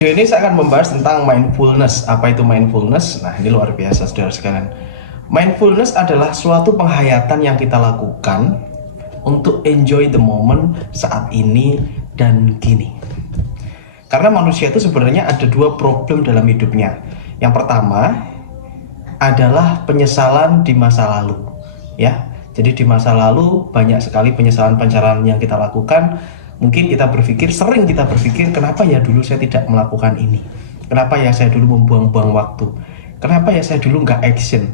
Video ini saya akan membahas tentang mindfulness. Apa itu mindfulness? Nah, ini luar biasa saudara sekalian. Mindfulness adalah suatu penghayatan yang kita lakukan untuk enjoy the moment saat ini dan kini. Karena manusia itu sebenarnya ada dua problem dalam hidupnya. Yang pertama adalah penyesalan di masa lalu, ya. Jadi di masa lalu banyak sekali penyesalan-penyesalan yang kita lakukan. Mungkin sering kita berpikir, kenapa ya dulu saya tidak melakukan ini? Kenapa ya saya dulu membuang-buang waktu? Kenapa ya saya dulu nggak action?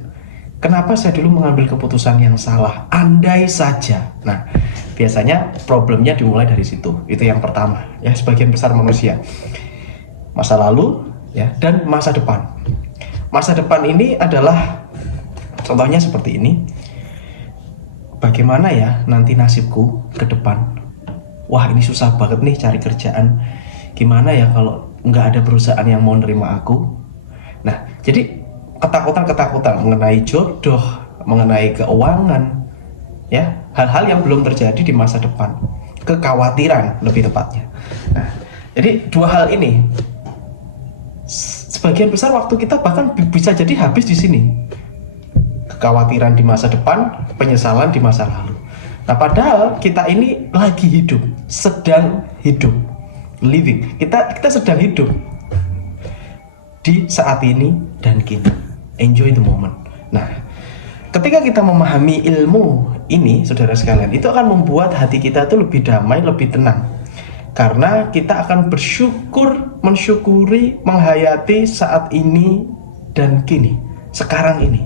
Kenapa saya dulu mengambil keputusan yang salah? Andai saja. Nah, biasanya problemnya dimulai dari situ. Itu yang pertama, ya, sebagian besar manusia. Masa lalu, ya, dan masa depan. Masa depan ini adalah, contohnya seperti ini. Bagaimana ya nanti nasibku ke depan? Wah, ini susah banget nih cari kerjaan. Gimana ya kalau nggak ada perusahaan yang mau nerima aku? Nah, jadi ketakutan-ketakutan mengenai jodoh, mengenai keuangan, ya, hal-hal yang belum terjadi di masa depan. Kekhawatiran lebih tepatnya. Nah, jadi dua hal ini sebagian besar waktu kita bahkan bisa jadi habis di sini. Kekhawatiran di masa depan, penyesalan di masa lalu. Nah, padahal kita ini lagi hidup, sedang hidup, living. Kita sedang hidup di saat ini dan kini. Enjoy the moment. Nah, ketika kita memahami ilmu ini, saudara sekalian, itu akan membuat hati kita itu lebih damai, lebih tenang. Karena kita akan mensyukuri, menghayati saat ini dan kini, sekarang ini.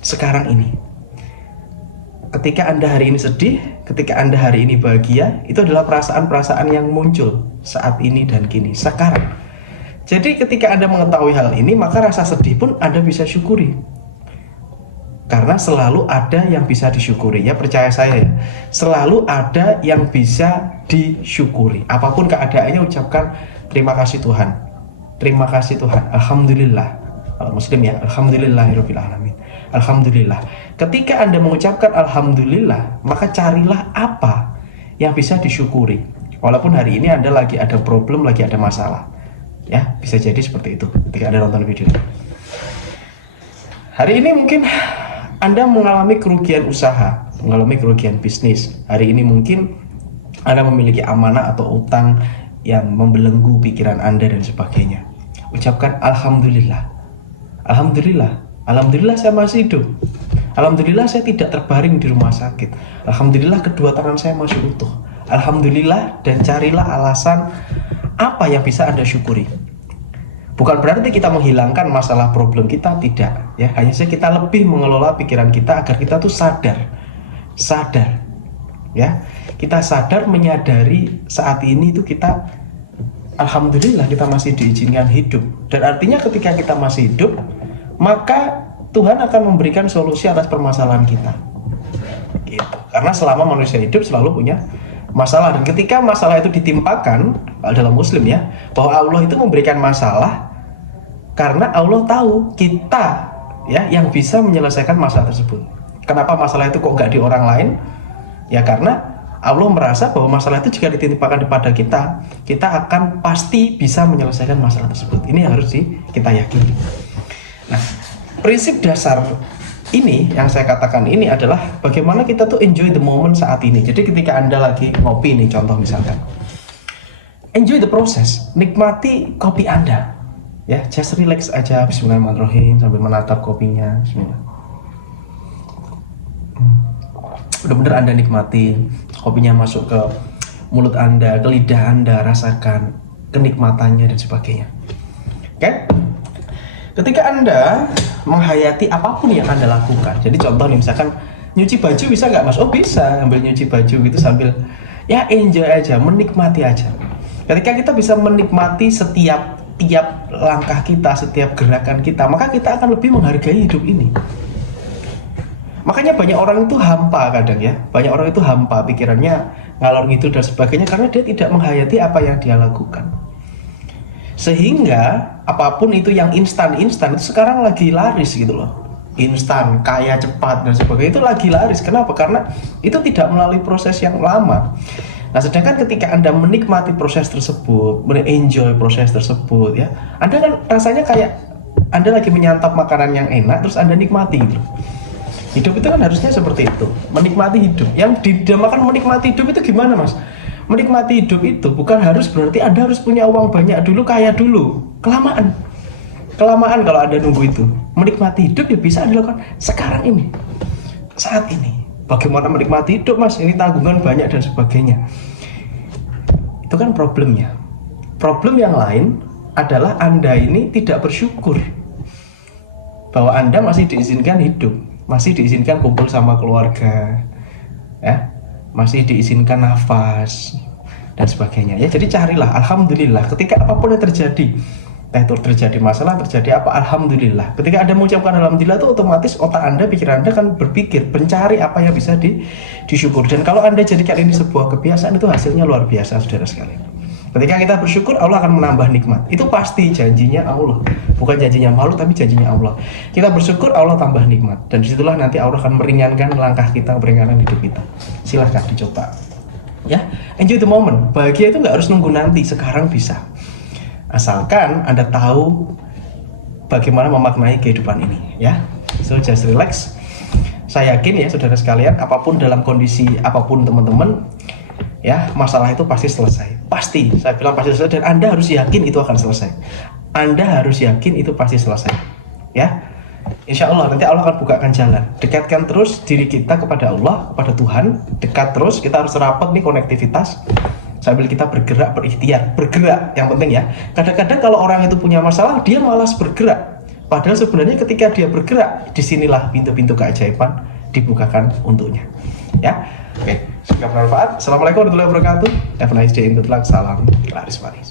Sekarang ini. Ketika Anda hari ini sedih, ketika Anda hari ini bahagia, itu adalah perasaan-perasaan yang muncul saat ini dan kini, sekarang. Jadi ketika Anda mengetahui hal ini, maka rasa sedih pun Anda bisa syukuri. Karena selalu ada yang bisa disyukuri, ya, percaya saya ya. Selalu ada yang bisa disyukuri. Apapun keadaannya, ucapkan terima kasih Tuhan. Terima kasih Tuhan. Alhamdulillah. Kalau Muslim ya, alhamdulillahirabbil alamin. Alhamdulillah. Ketika Anda mengucapkan alhamdulillah, maka carilah apa yang bisa disyukuri. Walaupun hari ini Anda lagi ada problem, lagi ada masalah. Ya, bisa jadi seperti itu ketika Anda nonton video ini. Hari ini mungkin Anda mengalami kerugian usaha, mengalami kerugian bisnis. Hari ini mungkin Anda memiliki amanah atau utang yang membelenggu pikiran Anda dan sebagainya. Ucapkan alhamdulillah. Alhamdulillah. Alhamdulillah saya masih hidup. Alhamdulillah saya tidak terbaring di rumah sakit. Alhamdulillah kedua tangan saya masih utuh. Alhamdulillah, dan carilah alasan apa yang bisa Anda syukuri. Bukan berarti kita menghilangkan masalah problem kita, tidak, ya. Hanya saja kita lebih mengelola pikiran kita agar kita tuh sadar, ya. Kita sadar, menyadari saat ini itu kita, alhamdulillah kita masih diizinkan hidup. Dan artinya ketika kita masih hidup, maka Tuhan akan memberikan solusi atas permasalahan kita, gitu. Karena selama manusia hidup selalu punya masalah, dan ketika masalah itu ditimpakan, dalam Muslim ya, bahwa Allah itu memberikan masalah karena Allah tahu kita, ya, yang bisa menyelesaikan masalah tersebut. Kenapa masalah itu kok nggak di orang lain? Ya karena Allah merasa bahwa masalah itu jika ditimpakan kepada kita, kita akan pasti bisa menyelesaikan masalah tersebut. Ini yang harus kita yakini. Nah, prinsip dasar ini yang saya katakan ini adalah bagaimana kita tuh enjoy the moment saat ini. Jadi ketika Anda lagi ngopi nih, contoh misalkan, enjoy the process, nikmati kopi Anda, ya, just relax aja, bismillahirrahmanirrahim, sambil menatap kopinya, bismillah. Benar-benar Anda nikmati, kopinya masuk ke mulut Anda, ke lidah Anda, rasakan kenikmatannya dan sebagainya. Oke? Ketika Anda menghayati apapun yang Anda lakukan, jadi contoh nih, misalkan nyuci baju bisa nggak Mas? Oh bisa, ambil nyuci baju gitu sambil, ya, enjoy aja, menikmati aja. Ketika kita bisa menikmati setiap langkah kita, setiap gerakan kita, maka kita akan lebih menghargai hidup ini. Makanya banyak orang itu hampa kadang, ya, banyak orang itu hampa, pikirannya ngalor ngidul dan sebagainya karena dia tidak menghayati apa yang dia lakukan. Sehingga apapun itu yang instan itu sekarang lagi laris gitu loh. Instan, kaya cepat dan sebagainya itu lagi laris. Kenapa? Karena itu tidak melalui proses yang lama. Nah, sedangkan ketika Anda menikmati proses tersebut, enjoy proses tersebut ya, Anda kan rasanya kayak Anda lagi menyantap makanan yang enak terus Anda nikmati gitu. Hidup itu kan harusnya seperti itu, menikmati hidup. Yang dinamakan menikmati hidup itu gimana, Mas? Menikmati hidup itu bukan harus berarti Anda harus punya uang banyak dulu, kaya dulu. Kelamaan kalau Anda nunggu itu. Menikmati hidup ya bisa dilakukan sekarang ini, saat ini. Bagaimana menikmati hidup, Mas? Ini tanggungan banyak dan sebagainya. Itu kan problemnya. Problem yang lain adalah Anda ini tidak bersyukur bahwa Anda masih diizinkan hidup, masih diizinkan kumpul sama keluarga, ya, masih diizinkan nafas dan sebagainya. Ya, jadi carilah alhamdulillah ketika apapun yang terjadi. Itu terjadi masalah, terjadi apa, alhamdulillah. Ketika Anda mengucapkan alhamdulillah itu otomatis otak Anda, pikiran Anda kan berpikir, mencari apa yang bisa disyukur. Dan kalau Anda jadikan ini sebuah kebiasaan, itu hasilnya luar biasa, saudara sekalian. Ketika kita bersyukur, Allah akan menambah nikmat. Itu pasti janjinya Allah. Bukan janjinya makhluk, tapi janjinya Allah. Kita bersyukur, Allah tambah nikmat. Dan disitulah nanti Allah akan meringankan langkah kita, meringankan hidup kita. Silahkan dicoba. Ya, enjoy the moment. Bahagia itu nggak harus nunggu nanti, sekarang bisa. Asalkan Anda tahu bagaimana memaknai kehidupan ini, ya. So just relax. Saya yakin ya saudara sekalian, apapun dalam kondisi apapun teman-teman, ya, masalah itu pasti selesai. Pasti, saya bilang pasti selesai, dan Anda harus yakin itu akan selesai. Anda harus yakin itu pasti selesai, ya. Insya Allah nanti Allah akan bukakan jalan. Dekatkan terus diri kita kepada Allah, kepada Tuhan. Dekat terus, kita harus rapat nih konektivitas. Sambil kita bergerak, berikhtiar, bergerak yang penting ya. Kadang-kadang kalau orang itu punya masalah, dia malas bergerak. Padahal sebenarnya ketika dia bergerak, disinilah pintu-pintu keajaiban dibukakan untuknya. Ya, oke. Semoga bermanfaat. Assalamualaikum warahmatullahi wabarakatuh. Have a nice day in good luck. Salam laris manis.